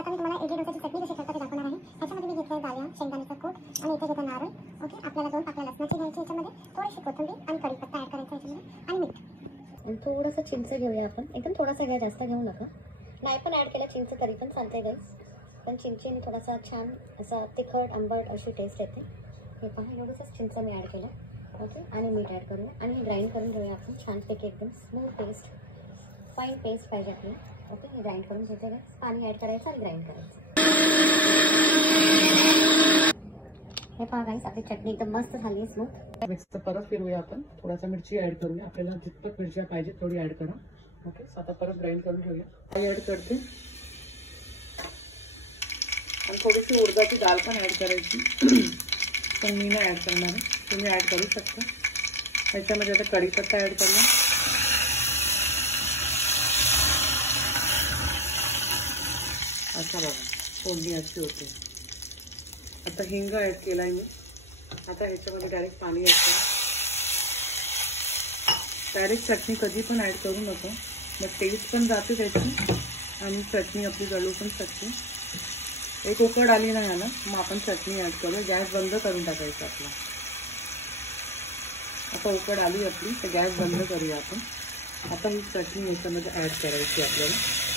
आता मी तुम्हाला इडली डोसाची चटणी कशी करता ते दाखवणार आहे। याच्यामध्ये मी घेतले डाळ्या, शेंगदाण्याचा कूट आणि इथे घेतला नारळ। ओके, आपल्याला 2 पाकळ्या लसणाची घ्यायची, याच्यामध्ये थोडीशी कोथिंबीर आणि कढीपत्ता ऍड करायचा याच्यामध्ये आणि मीठ आणि थोडंसं चिंच घेऊया आपण। एकदम थोडासा घ्या, जास्त घेऊ नका। नाही पण ऍड केला चिंच तरी पण चालते गाईस, पण चिंचेने थोडासा छान असा तिखट आंबट अशी टेस्ट येते। हे पहा, एवढंच चिंच मी ऍड केलं। ओके, आणि मीठ ऍड करूया आणि हे ग्राइंड करून घेऊया आपण छानपैकी, एकदम स्मूथ पेस्ट, फाईन पेस्ट पाहिजे आपल्याला। ओके, हे ग्राइंड करून घेते गाईस, पाणी ऍड करायचं आणि ग्राइंड करायचं। हे पहा गाईस, आपली चटणी एकदम मस्त झाली, स्मूथ। मिक्स परत फिरूया आपण, थोडासा मिरची ऍड करूया, आपल्याला जितपत मिरच्या पाहिजे थोडी ऍड करा। ओके, आता परत ग्राइंड करून घेऊया। काही ऍड करते आणि थोडीशी उडदाची डाळ पण ऍड करायची, पण मी नाही ऍड करणार आहे, तुम्ही ऍड करू शकता। ह्याच्यामध्ये आता कढीपत्ता ऍड करूया। अच्छा बघा, फोडणी अशी होते। आता हिंग ऍड केलाय मी, आता ह्याच्यामध्ये डायरेक्ट पाणी ऍड करा। डायरेक्ट चटणी कधी पण ऍड करू नको, मग टेस्ट पण जाते त्याची आणि चटणी आपली जळू पण शकते। एक उकड आली नाही ना, मग आपण चटणी ऍड करू। गॅस बंद करून टाकायचा आपला। आता उकड आली आपली, तर गॅस बंद करूया आपण। आता ही चटणी याच्यामध्ये ऍड करायची आपल्याला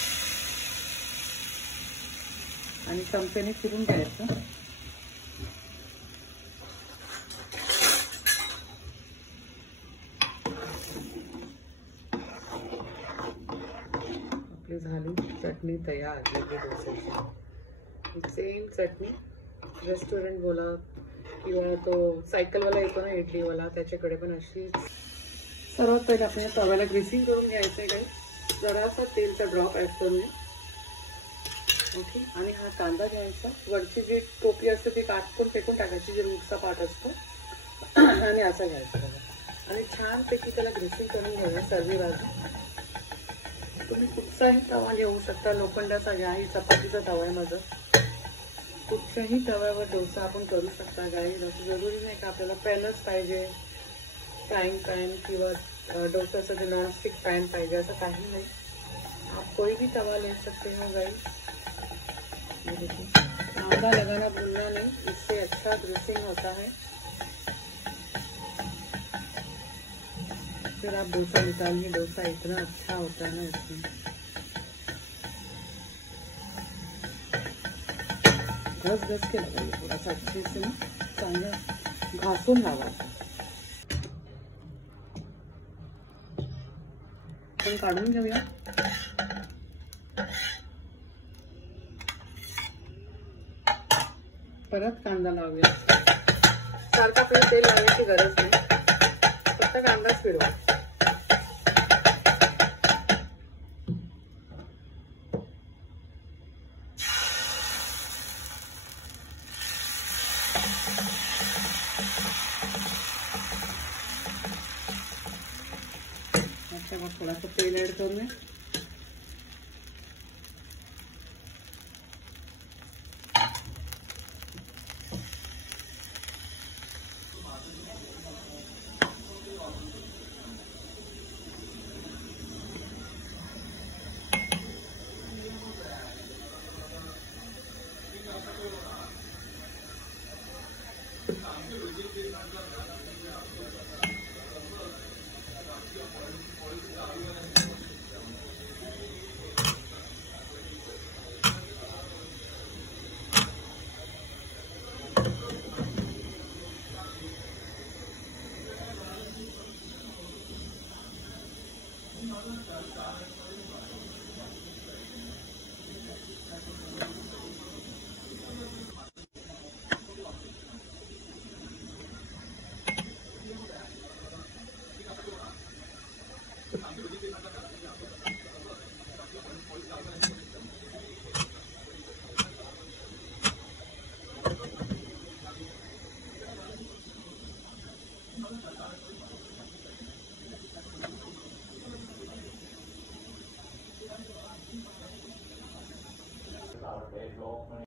आणि चमच्याने फिरून घ्यायचं। आपली झाली चटणी तयार इडली डोस्याची। सेम चटणी रेस्टॉरंट बोला किंवा तो सायकलवाला येतो ना इडलीवाला, त्याच्याकडे पण अशीच। सर्वात पहिले आपण तव्याला ग्रीसिंग करून घ्यायचं आहे काही, जरासा तेलचा ड्रॉप ऍड करूया। ओके, आणि हा कांदा घ्यायचा, वरची जी टोपी असते ती कापून फेकून टाकायची, जे रूटचा पार्ट असतो, आणि असा घ्यायचा आणि छानपैकी त्याला ग्रीसिंग करून घ्यायला सर्वी बाजू। तुम्ही कुठचाही तवा घेऊ शकता, लोखंडाचा घ्या, ही चपातीचा तवा आहे माझा। कुठच्याही तव्यावर डोसा आपण करू शकता गाईज, असं जरुरी नाही का आपल्याला पॅनच पाहिजे, फ्राइंग पॅन किंवा डोसाचं जे नॉनस्टिक पॅन पाहिजे, असं काही नाही। आप कोई भी तवा ले सकते हो गाइस। कांदा लगाना भूलना नहीं, इससे अच्छा ग्रीसिंग होता है। फिर आप डोसा निकालिए, डोसा इतना अच्छा होता है ना इसमें। घस घस के लगाइए, थोड़ा सा अच्छे से ना, चांगलं घासून लावायचं। आपण काढून घेऊया। परत कांदा लावूया। सारखं आपल्याला तेल लावायची गरज नाही, फक्त कांदाच फिरवा। अच्छा, मग थोडासा तेल ऍड करूया।